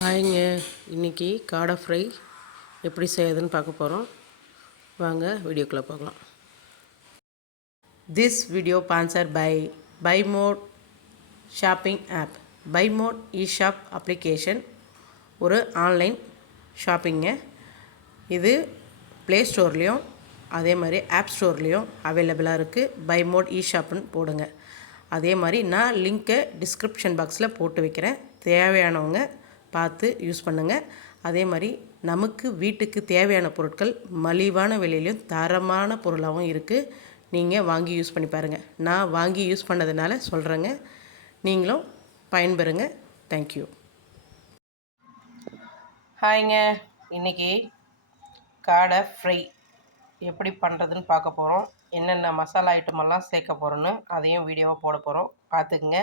ஹாய்ங்க இன்றைக்கி காடை ஃப்ரை எப்படி செய்யுதுன்னு பார்க்க போகிறோம் வாங்க வீடியோக்குள்ளே பார்க்கலாம் this video sponsor by buy mode shopping app by mode e shop application ஒரு ஆன்லைன் ஷாப்பிங்க இது ப்ளே ஸ்டோர்லேயும் அதே மாதிரி ஆப் ஸ்டோர்லேயும் அவைலபிளாக இருக்குது பை மோட் இ ஷாப்னு போடுங்க. அதே மாதிரி நான் லிங்க்கை டிஸ்கிரிப்ஷன் பாக்ஸில் போட்டு வைக்கிறேன். தேவையானவங்க பார்த்து யூஸ் பண்ணுங்கள் அதே மாதிரி நமக்கு வீட்டுக்கு தேவையான பொருட்கள் மலிவான விலையிலையும் தரமான பொருளாகவும் இருக்குது நீங்கள் வாங்கி யூஸ் பண்ணி பாருங்கள் நான் வாங்கி யூஸ் பண்ணதுனால சொல்கிறேங்க நீங்களும் பயன்பெறுங்க. தேங்க்யூ ஹாய்ங்க இன்றைக்கி காடை ஃப்ரை எப்படி பண்ணுறதுன்னு பார்க்க போகிறோம் என்னென்ன மசாலா ஐட்டமெல்லாம் சேர்க்க போகிறோன்னு அதையும் வீடியோவாக போட போகிறோம் பார்த்துக்குங்க.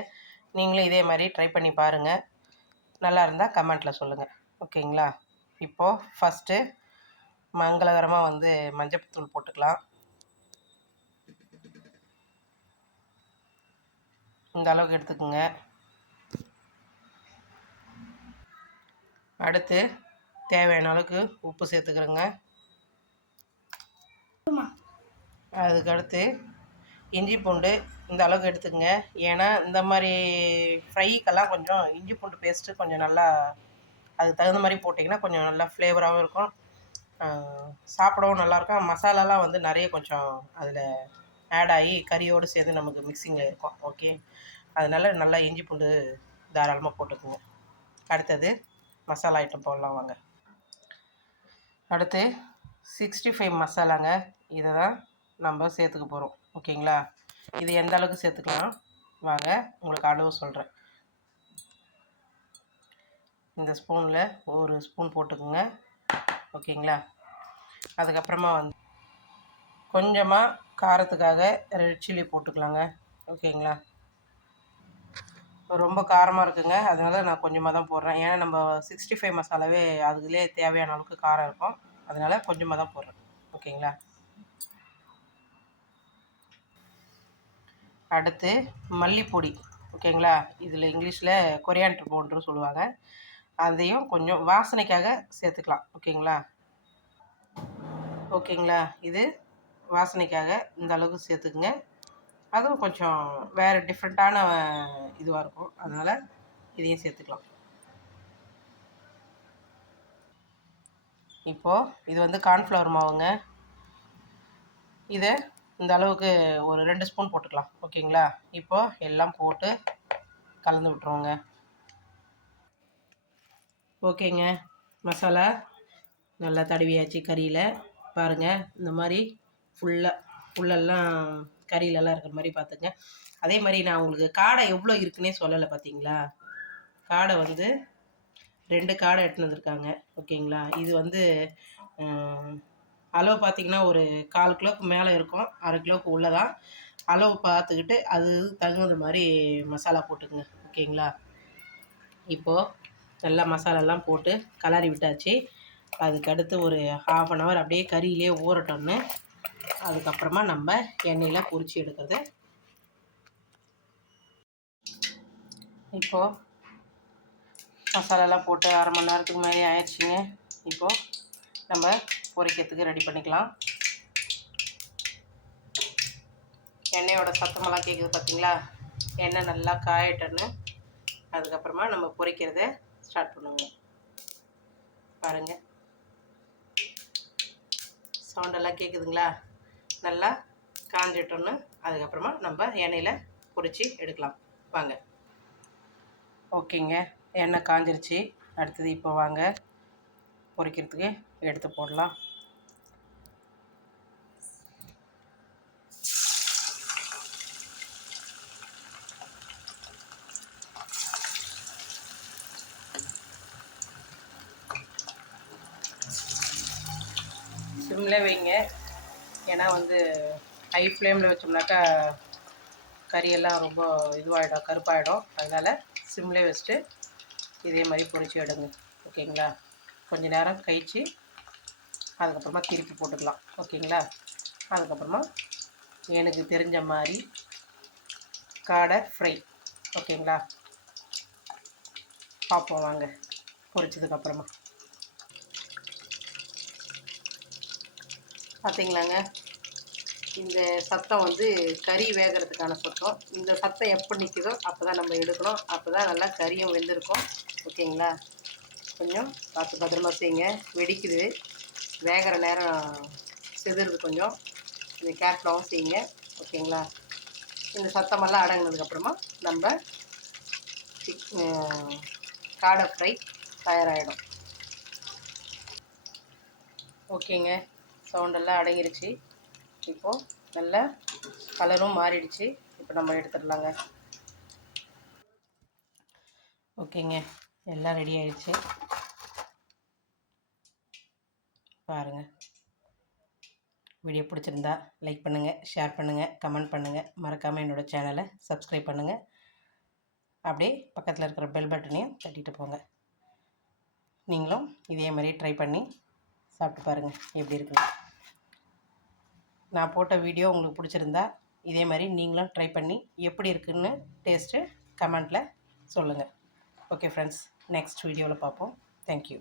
நீங்களும் இதே மாதிரி ட்ரை பண்ணி பாருங்கள் நல்லா இருந்தால் கமெண்ட்டில் சொல்லுங்கள் ஓகேங்களா? இப்போது ஃபஸ்ட்டு மங்களகரமாக வந்து மஞ்சள்தூள் போட்டுக்கலாம். இந்த அளவுக்கு எடுத்துக்கோங்க. அடுத்து தேவையான அளவுக்கு உப்பு சேர்த்துக்கிறோங்க. அதுக்கு அடுத்து இஞ்சி பூண்டு இந்த அளவுக்கு எடுத்துக்கங்க. ஏன்னா இந்த மாதிரி ஃப்ரைக்கெல்லாம் கொஞ்சம் இஞ்சி பூண்டு பேஸ்ட்டு கொஞ்சம் நல்லா அதுக்கு தகுந்த மாதிரி போட்டிங்கன்னா கொஞ்சம் நல்லா ஃப்ளேவராகவும் இருக்கும். சாப்பிடவும் நல்லாயிருக்கும் மசாலாலாம் வந்து நிறைய கொஞ்சம் அதில் ஆட் ஆகி கறியோடு சேர்ந்து நமக்கு மிக்சிங்கில் இருக்கும். ஓகே அதனால் நல்லா இஞ்சி பூண்டு தாராளமாக போட்டுக்குங்க. அடுத்தது மசாலா ஐட்டம் போடலாம் வாங்க. அடுத்து சிக்ஸ்டி ஃபைவ் மசாலாங்க. இதை தான் நம்ம சேர்த்துக்க போகிறோம் ஓகேங்களா? இது எந்த அளவுக்கு சேர்த்துக்கலாம்? வாங்க உங்களுக்கு அளவு சொல்கிறேன் இந்த ஸ்பூனில் ஒரு ஸ்பூன் போட்டுக்கோங்க. ஓகேங்களா? அதுக்கப்புறமா வந்து கொஞ்சமாக காரத்துக்காக ரெட் சில்லி போட்டுக்கலாங்க. ஓகேங்களா? ரொம்ப காரமாக இருக்குங்க. அதனால நான் கொஞ்சமாக தான் போடுறேன். ஏன்னா நம்ம சிக்ஸ்டி ஃபைவ் மசாலாவே அதுலேயே தேவையான அளவுக்கு காரம் இருக்கும். அதனால் கொஞ்சமாக தான் போடுறேன். ஓகேங்களா? அடுத்து மல்லிப்பொடி ஓகேங்களா? இதில் இங்கிலீஷில் கொரியாண்டர் போன்று சொல்லுவாங்க. அதையும் கொஞ்சம் வாசனைக்காக சேர்த்துக்கலாம் ஓகேங்களா? ஓகேங்களா? இது வாசனைக்காக இந்த அளவுக்கு சேர்த்துக்குங்க. அதுவும் கொஞ்சம் வேறு டிஃப்ரெண்ட்டான இதுவாக இருக்கும். அதனால் இதையும் சேர்த்துக்கலாம். இப்போது இது வந்து கார்ன்ஃப்ளவர் மாவுங்க. இதை இந்த அளவுக்கு ஒரு ரெண்டு ஸ்பூன் போட்டுக்கலாம் ஓகேங்களா? இப்போது எல்லாம் போட்டு கலந்து விட்ருவோங்க ஓகேங்க. மசாலா நல்லா தடவியாச்சு கறியில். பாருங்கள் இந்த மாதிரி ஃபுல்லாக ஃபுல்லெல்லாம் கறியிலலாம் இருக்கிற மாதிரி பார்த்துங்க. அதே மாதிரி நான் உங்களுக்கு காடை எவ்வளோ இருக்குன்னே சொல்லலை பார்த்தீங்களா? காடை வந்து ரெண்டு காடை எடுத்துன்னு வந்திருக்காங்க ஓகேங்களா? இது வந்து அளவு பார்த்திங்கன்னா ஒரு கால் கிலோக்கு மேலே இருக்கும். அரை கிலோக்கு உள்ளே தான் அளவு பார்த்துக்கிட்டு அது தகுந்த மாதிரி மசாலா போட்டுக்குங்க. ஓகேங்களா? இப்போது நல்லா மசாலாலாம் போட்டு கலரி விட்டாச்சு. அதுக்கு அடுத்து ஒரு ஹாஃப் அன் ஹவர் அப்படியே கறியிலே ஊறட்டோன்னு அதுக்கப்புறமா நம்ம எண்ணெயில் பொரிச்சு எடுக்கிறது. இப்போது மசாலாலாம் போட்டு அரை மணி நேரத்துக்கு மேலே ஆயிடுச்சுங்க. இப்போது நம்ம பொரிக்கிறதுக்கு ரெடி பண்ணிக்கலாம். எண்ணெயோட சத்தமெல்லாம் கேட்குது பார்த்தீங்களா எண்ணெய் நல்லா காயட்டன்னு. அதுக்கப்புறமா நம்ம பொரிக்கிறத ஸ்டார்ட் பண்ணுவோம். பாருங்கள் சவுண்டெல்லாம் கேட்குதுங்களா நல்லா காஞ்சிட்டோன்னு அதுக்கப்புறமா நம்ம எண்ணெயில் பொரித்து எடுக்கலாம். வாங்க. ஓகேங்க. எண்ணெய் காஞ்சிருச்சு. அடுத்தது இப்போ வாங்க. பொரிக்கிறதுக்கு எடுத்து போடலாம். சிம்மில் வைங்க. ஏன்னா வந்து ஹை ஃப்ளேமில் வச்சோம்னாக்கா கறியெல்லாம் ரொம்ப இதுவாகிடும் கருப்பாகிடும் அதனால் சிம்லே வச்சுட்டு இதே மாதிரி பொரிச்சு எடுங்க. ஓகேங்களா? கொஞ்ச நேரம் கழித்து அதுக்கப்புறமா திருப்பி போட்டுக்கலாம். ஓகேங்களா? அதுக்கப்புறமா எனக்கு தெரிஞ்ச மாதிரி காடை ஃப்ரை ஓகேங்களா? பார்ப்போம் வாங்க. பொரிச்சதுக்கப்புறமா பார்த்தீங்களாங்க இந்த சத்தம் வந்து கறி வேகிறதுக்கான சத்தம். இந்த சத்தம் எப்போ நிற்குதோ அப்போ தான் நம்ம எடுக்கணும். அப்போ தான் நல்லா கறியும் வெந்திருக்கும். ஓகேங்களா? கொஞ்சம் பார்த்து பத்திரமா செய்யுங்க. வெடிக்குது. வேகிற நேரம் செதுருது கொஞ்சம். இந்த கேர்ஃபுல்லாகவும் செய்யுங்க. ஓகேங்களா? இந்த சத்தமெல்லாம் அடங்கினதுக்கப்புறமா நம்ம சிக் காடை ஃப்ரை தயாராகிடும் ஓகேங்க. சவுண்டெல்லாம் அடங்கிருச்சு. இப்போது நல்ல கலரும் மாறிடுச்சு. இப்போ நம்ம எடுத்துடலாங்க. ஓகேங்க. எல்லாம் ரெடி ஆயிடுச்சு. பாருங்கள் வீடியோ பிடிச்சிருந்தா லைக் பண்ணுங்கள் ஷேர் பண்ணுங்கள் கமெண்ட் பண்ணுங்கள் மறக்காமல் என்னோடய சேனலை சப்ஸ்கிரைப் பண்ணுங்கள் அப்படியே பக்கத்தில் இருக்கிற பெல் பட்டனையும் தட்டிட்டு போங்க. நீங்களும் இதே மாதிரி ட்ரை பண்ணி சாப்பிட்டு பாருங்கள் எப்படி இருக்குன்னு. நான் போட்ட வீடியோ உங்களுக்கு பிடிச்சிருந்தா இதே மாதிரி நீங்களும் ட்ரை பண்ணி எப்படி இருக்குன்னு டேஸ்ட்டு கமெண்ட்டில் சொல்லுங்கள் ஓகே ஃப்ரெண்ட்ஸ் நெக்ஸ்ட் வீடியோவில் பார்ப்போம். தேங்க்யூ